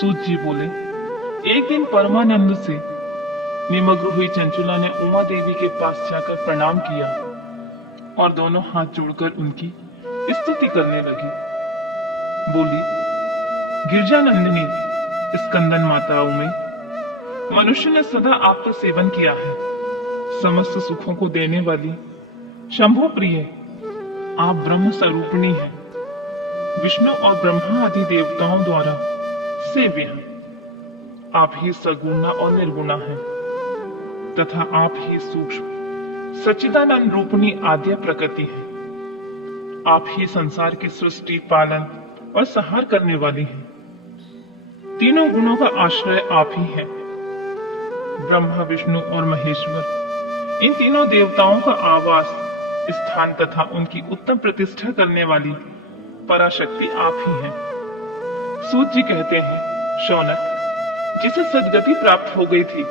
सूत जी बोले, एक दिन परमानंद से निमग्न हुई चंचुला ने उमा देवी के पास जाकर प्रणाम किया और दोनों हाथ जोड़कर उनकी स्तुति करने लगी। बोली, गिरजानंदिनी स्कंदन माताओं में मनुष्य ने सदा आपका सेवन किया है। समस्त सुखों को देने वाली शंभु प्रिय आप ब्रह्म स्वरूपिणी हैं। विष्णु और ब्रह्मा आदि देवताओं द्वारा सेव्य हैं। आप ही सगुणा और निर्गुणा हैं तथा आप ही सूक्ष्म सच्चिदानंद रूपिणी आद्य प्रकृति है। आप ही संसार की सृष्टि, पालन और संहार करने वाली हैं। तीनों गुणों का आश्रय आप ही हैं। ब्रह्मा, विष्णु और महेश्वर इन तीनों देवताओं का आवास स्थान तथा उनकी उत्तम प्रतिष्ठा करने वाली पराशक्ति आप ही हैं। सूत जी कहते हैं, शौनक, जिसे सदगति प्राप्त हो गई थी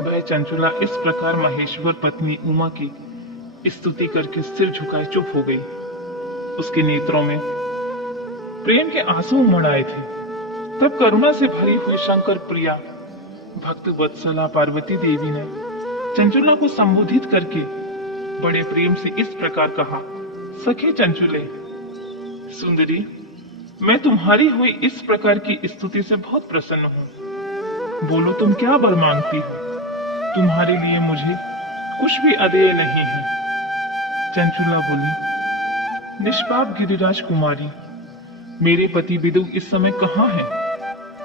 वह चंचुला इस प्रकार महेश्वर पत्नी उमा की स्तुति करके सिर झुकाए चुप हो गई। उसके नेत्रों में प्रेम के आंसू उमड़ आए थे। तब करुणा से भरी हुई शंकर प्रिया भक्त वत्सला पार्वती देवी ने चंचुला को संबोधित करके बड़े प्रेम से इस प्रकार कहा, सखे चंचुले, सुंदरी, मैं तुम्हारी हुई इस प्रकार की स्तुति से बहुत प्रसन्न हूँ। बोलो, तुम क्या वर मांगती हो? तुम्हारे लिए मुझे कुछ भी अदेय नहीं है। चंचुला बोली, निष्पाप गिरिराज कुमारी, मेरे पति विदु इस समय कहाँ हैं?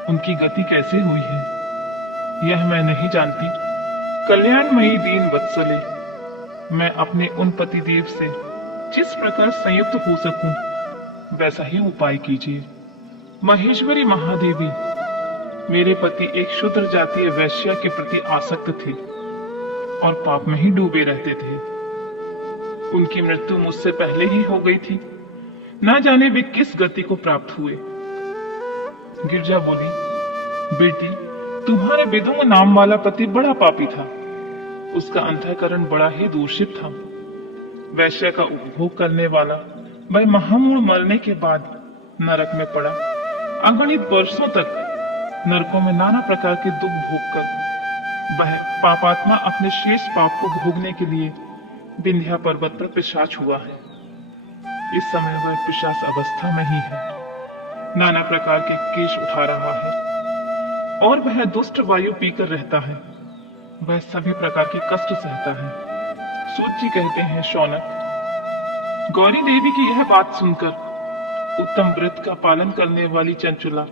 उनकी गति कैसे हुई है यह मैं नहीं जानती। कल्याणमयी दीन वत्सले, मैं अपने उन पति देव से जिस प्रकार संयुक्त हो सकूं वैसा ही उपाय कीजिए। महेश्वरी महादेवी, मेरे पति एक शूद्र जातीय वैश्या के प्रति आसक्त थे और पाप में ही डूबे रहते थे। उनकी मृत्यु मुझसे पहले ही हो गई थी। ना जाने वे किस गति को प्राप्त हुए। गिरजा बोली, बेटी, तुम्हारे विदुंग नाम वाला पति बड़ा पापी था। उसका अंतःकरण बड़ा ही दूषित था। वैश्य का उपभोग करने वाला वह महामूढ़ मरने के बाद नरक में पड़ा। अगणित वर्षों तक नरकों में नाना प्रकार के दुख भोगकर वह पापात्मा अपने शेष पाप को भोगने के लिए विंध्या पर्वत पर पिशाच हुआ है। इस समय वह पिशाच अवस्था में ही है। नाना प्रकार के केश उठा रहा है और वह दुष्ट वायु पीकर रहता है। वह सभी प्रकार के कष्ट सहता है। सूत जी कहते हैं, शौनक, गौरी देवी की यह बात सुनकर उत्तम व्रत का पालन करने वाली चंचुला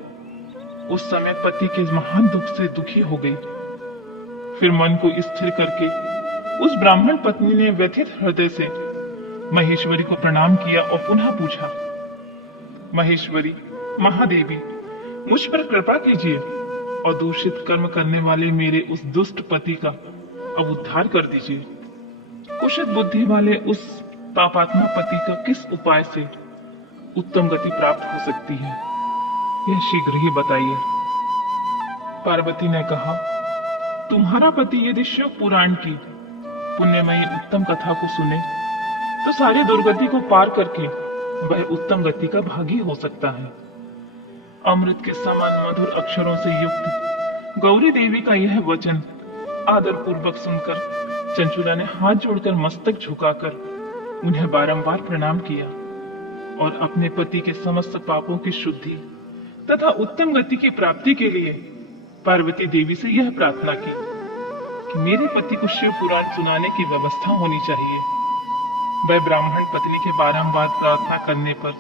उस समय पति के महान दुख से दुखी हो गई। फिर मन को स्थिर करके उस ब्राह्मण पत्नी ने व्यथित हृदय से महेश्वरी को प्रणाम किया और पुनः पूछा, महेश्वरी महादेवी, मुझ पर कृपा कीजिए और दूषित कर्म करने वाले मेरे उस दुष्ट पति का अब उद्धार कर दीजिए। कुशित बुद्धि वाले उस पापात्मा पति का किस उपाय से उत्तम गति प्राप्त हो सकती है, यह शीघ्र ही बताइए। पार्वती ने कहा, तुम्हारा पति यदि शिव पुराण की पुण्यमयी उत्तम कथा को सुने तो सारी दुर्गति को पार करके वह उत्तम गति का भागी हो सकता है। अमृत के समान मधुर अक्षरों से युक्त गौरी देवी का यह वचन आदर पूर्वक सुनकर चंचुला ने हाथ जोड़कर मस्तक झुकाकर उन्हें बारंबार प्रणाम किया और अपने पति के समस्त पापों की शुद्धि तथा उत्तम गति की प्राप्ति के लिए पार्वती देवी से यह प्रार्थना की कि मेरे पति को शिव पुराण सुनाने की व्यवस्था होनी चाहिए। वह ब्राह्मण पत्नी के बारंबार प्रार्थना करने पर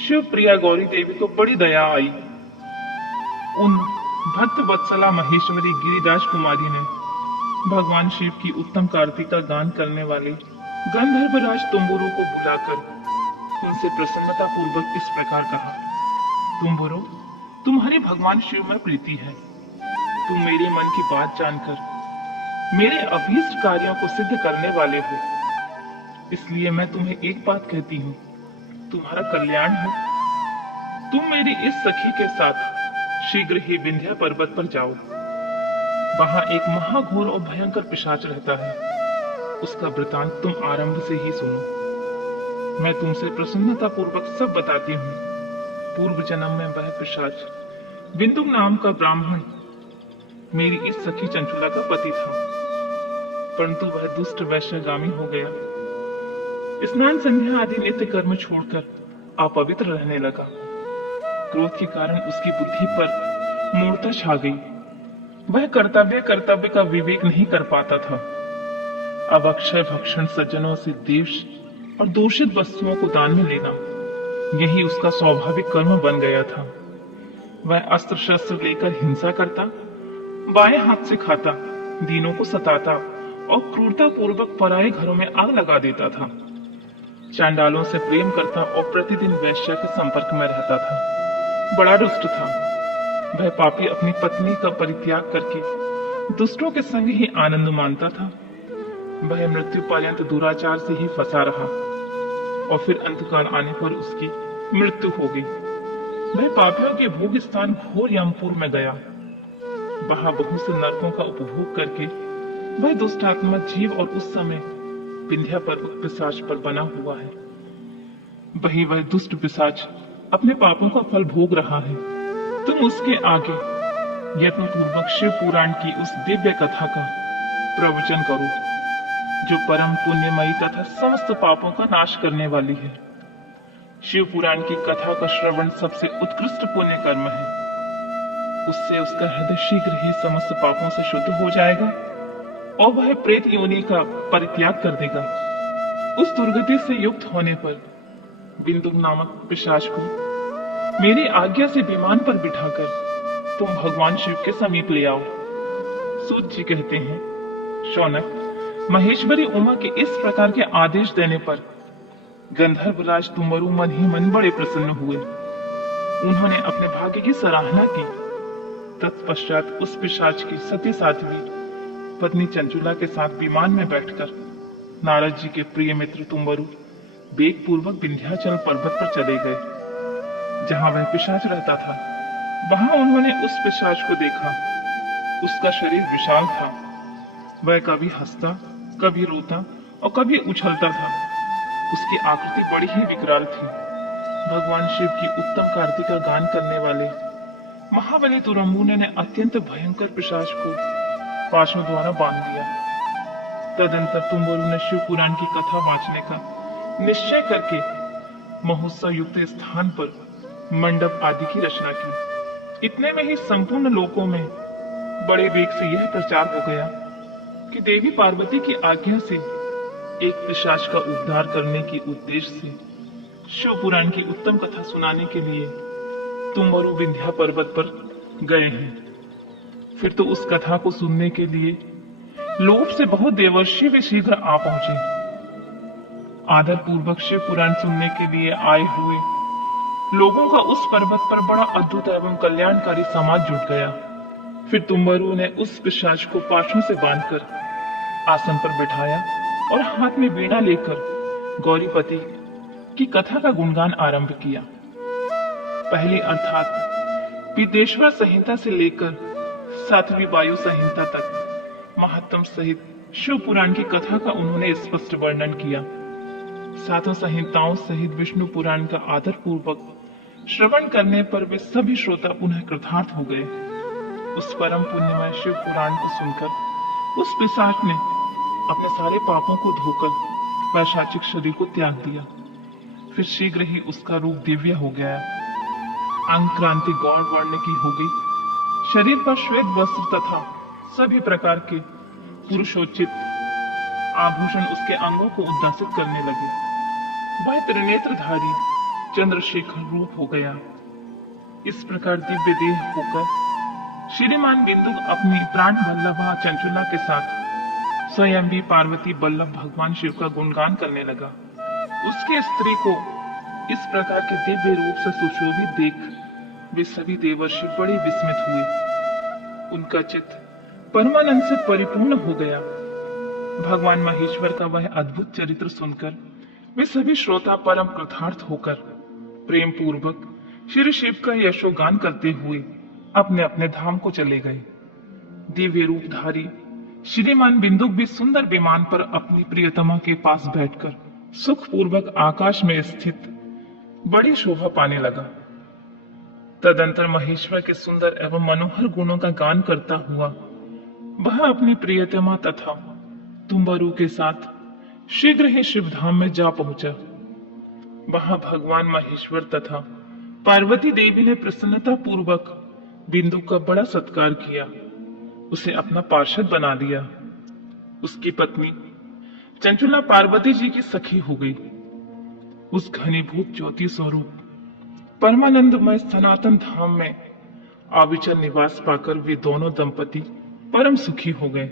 शिव प्रिया गौरी देवी को बड़ी दया आई। उन भक्त वत्सला महेश्वरी गिरिराज कुमारी ने भगवान शिव की उत्तम कार्तिक का गान करने वाले गंधर्वराज तुम्बुरु को बुलाकर उनसे प्रसन्नता पूर्वक इस प्रकार कहा, तुम्बुरु, तुम्हारी भगवान शिव में प्रीति है। तुम मेरे मन की बात जानकर मेरे अभीष्ट कार्यों को सिद्ध करने वाले हो। इसलिए मैं तुम्हें एक बात कहती हूँ, तुम्हारा कल्याण हो। तुम मेरी इस सखी के साथ शीघ्र ही विंध्या पर्वत पर जाओ। वहां एक महाघोर और भयंकर पिशाच रहता है। उसका वृतांत तुम आरंभ से ही सुनो। मैं तुमसे प्रसन्नता पूर्वक सब बताती हूँ। पूर्व जन्म में वह पिशाच बिंदु नाम का ब्राह्मण मेरी इस सखी चंचुला का पति था, परंतु वह दुष्ट वैश्यगामी हो गया। स्नान संध्या आदि नित्य कर्म छोड़कर अपवित्र रहने लगा। क्रोध के कारण उसकी बुद्धि पर मूर्ता छा गई। वह कर्तव्य का विवेक नहीं कर पाता था। अब अक्षय भक्षण, सज्जनों से देश और दूषित वस्तुओं को दान में लेना, यही उसका स्वाभाविक कर्म बन गया था। वह अस्त्र शस्त्र लेकर हिंसा करता, बाएं हाथ से खाता, दीनों को सताता और क्रूरता पूर्वक पराये घरों में आग लगा देता था। चांडालों से प्रेम करता और प्रतिदिन वैश्य के संपर्क में रहता था। बड़ा दुष्ट था। वह पापी अपनी पत्नी का परित्याग करके दुष्टों के संग ही आनंद मानता था। वह मृत्यु पर्यंत दुराचार से ही फंसा रहा और फिर अंतकाल आने पर उसकी मृत्यु हो गई। वह पापियों के भोग स्थान घोर यमपुर में गया। वहां बहुत से नरकों का उपभोग करके वह दुष्टात्मा जीव और उस समय विंध्या पर्वत पिशाच पर बना हुआ है। वही वह दुष्ट पिशाच अपने पापों का फल भोग रहा है। तुम उसके आगे यत्न पूर्वक शिव पुराण की उस दिव्य कथा का प्रवचन करो, जो परम पुण्यमयी तथा समस्त पापों का नाश करने वाली है। शिव पुराण की कथा का श्रवण सबसे उत्कृष्ट पुण्य कर्म है। उससे उसका हृदय शीघ्र ही समस्त पापों से शुद्ध हो जाएगा और वह प्रेत योनि का परित्याग कर देगा। उस दुर्गति से युक्त होने पर बिंदु नामक पिशाच को मेरी आज्ञा से विमान पर बिठाकर तुम भगवान शिव के समीप ले आओ। सूत जी कहते हैं, शौनक, महेश्वरी उमा के इस प्रकार के आदेश देने पर गंधर्वराज तुमरु मन ही मन बड़े प्रसन्न हुए। उन्होंने अपने भाग्य की सराहना की। तत्पश्चात उस पिशाच की सती साध्वी पत्नी चंचुला के साथ विमान में बैठकर नारद जी के प्रिय मित्र तुमरु वेग पूर्वक विंध्याचल पर्वत पर चले गए, जहां वह पिशाच रहता था। वहां उन्होंने उस पिशाच को देखा। उसका शरीर विशाल था। वह कभी हंसता, कभी रोता और कभी उछलता था। उसकी आकृति बड़ी ही विकराल थी। भगवान शिव की उत्तम कार्तिक का गान करने वाले महाबली तुरंबुने ने अत्यंत भयंकर पिशाच को पाशों द्वारा बांध दिया। तदंतर तुमरु ने शिव पुराण की कथा वाचने का निश्चय करके महोत्सव युक्त स्थान पर मंडप आदि की रचना की। इतने में ही संपूर्ण लोकों में बड़े वेग से यह प्रचार हो गया कि देवी पार्वती की आज्ञा से एक पिशाच का उद्धार करने के उद्देश्य से शिव पुराण की उत्तम कथा सुनाने के लिए तुमरु विंध्या पर्वत पर गए हैं। फिर तो उस कथा को सुनने के लिए लोभ से बहुत देवर्षि भी शीघ्र आ पहुंचे। आदर पूर्वक शिव पुराण सुनने के लिए आए हुए लोगों का उस पर्वत पर बड़ा अद्भुत एवं कल्याणकारी समाज जुट गया। फिर तुमरु ने उस पिशाच को पाशों से बांधकर आसन पर बिठाया और हाथ में वीणा लेकर गौरीपति की कथा का गुणगान आरंभ किया। पहली अर्थात विदेश्वर संहिता से लेकर 7वीं वायु संहिता तक महत्तम सहित शिव पुराण की कथा का उन्होंने स्पष्ट वर्णन किया। सातों संहिताओं सहित विष्णु पुराण का आदर पूर्वक श्रवण करने पर वे सभी श्रोता पुनः कृतार्थ हो गए। उस परम पुण्यमय शिव पुराण को सुनकर उस पिशाच ने अपने सारे पापों को धोकर पैशाचिक शरीर को त्याग दिया। फिर शीघ्र ही उसका रूप दिव्य हो गया। अंग क्रांति गौर वर्ण की हो गई। शरीर पर श्वेत वस्त्र तथा सभी प्रकार के पुरुषोचित आभूषण उसके अंगों को उद्दासित करने लगे। वह त्रिनेत्रधारी चंद्रशेखर रूप हो गया। इस प्रकार दिव्य देह होकर श्रीमान बिंदु अपनी प्राण वल्लभा चंचुला के साथ स्वयं भी पार्वती बल्लभ भगवान शिव का गुणगान करने लगा। उसके स्त्री को इस प्रकार के दिव्य रूप से सुशोभित देख वे सभी देवर्षि बड़े विस्मित हुए। उनका चित्त परमानंद से परिपूर्ण हो गया। भगवान महेश्वर का वह अद्भुत चरित्र सुनकर वे सभी श्रोता परम कृतार्थ होकर प्रेम पूर्वक श्री शिव का यशोगान करते हुए अपने अपने धाम को चले गए। दिव्य रूपधारी श्रीमान बिंदुक भी सुंदर विमान पर अपनी प्रियतमा के पास बैठकर सुख पूर्वक आकाश में स्थित बड़ी शोभा पाने लगा। तदंतर महेश्वर के सुंदर एवं मनोहर गुणों का गान करता हुआ वह अपनी प्रियतमा तथा तुम्बारू के साथ शीघ्र ही शिवधाम में जा पहुंचा। वहां भगवान महेश्वर तथा पार्वती देवी ने प्रसन्नता पूर्वक बिंदु का बड़ा सत्कार किया, उसे अपना पार्षद बना दिया। उसकी पत्नी चंचुला पार्वती जी की सखी हो गई। उस घनीभूत ज्योति स्वरूप परमानंदमय सनातन धाम में अविचल निवास पाकर वे दोनों दंपति परम सुखी हो गए।